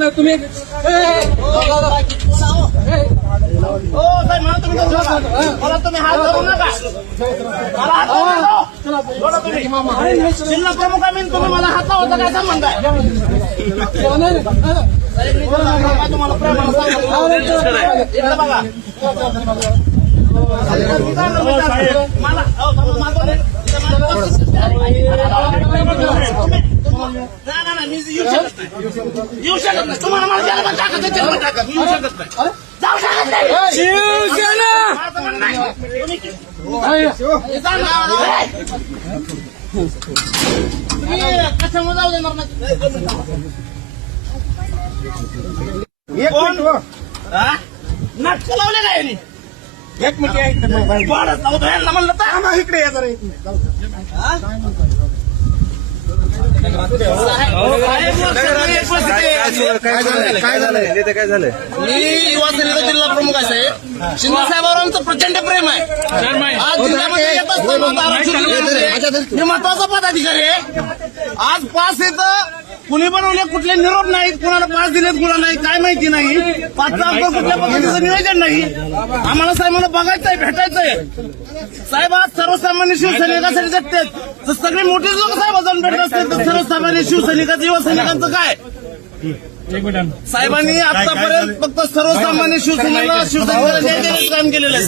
नाही तुम्ही मला तुम्ही हात धरू नका. मला हात धरू नका. सोडा तुम्ही. जिल्हा प्रमुख आहे मी, तुम्ही मला हात लावता काय संबंध आहे? तुम्हाला प्रेमानं सांगतो. इकडे बघा. मला नाही, मी येऊ शकत नाही. तुम्हाला मला जन्म टाकत येऊ शकत नाही. जाऊ शकत नाही. शिवसेना माझं म्हणणं आहे. तुम्ही कशामुळे जाऊ देणार नाही? कोण नाटकं लावले काय यांनी? एक मिनिट वाढत नव्हतं यांना म्हणलं तर इकडे या जरा. काय झालं? मी युवा सेनेचा जिल्हा प्रमुख आहे साहेब. शिंदे साहेबांवर आमचं प्रचंड प्रेम आहे. आज जिल्ह्यामध्ये येत असताना मी महत्वाचा पदाधिकारी आहे. आज पास येतं कुणी बनवले, कुठले निरोप नाहीत, कुणाला पास दिलेत कुणा नाही काय माहिती नाही. पाचचा अंक कुठल्या पद्धतीचं नियोजन नाही. आम्हाला साहेबांना बघायचंय, भेटायचंय. साहेब आज सर्वसामान्य शिवसैनिकांसाठी जगतात, तर सगळे मोठे लोक साहेब जाऊन भेटत असतील, तर सर्वसामान्य शिवसैनिकांचं युवा सैनिकांचं काय? साहेबांनी आतापर्यंत फक्त सर्वसामान्य शिवसैनिकाला न्याय देण्याचं काम केलेलं आहे.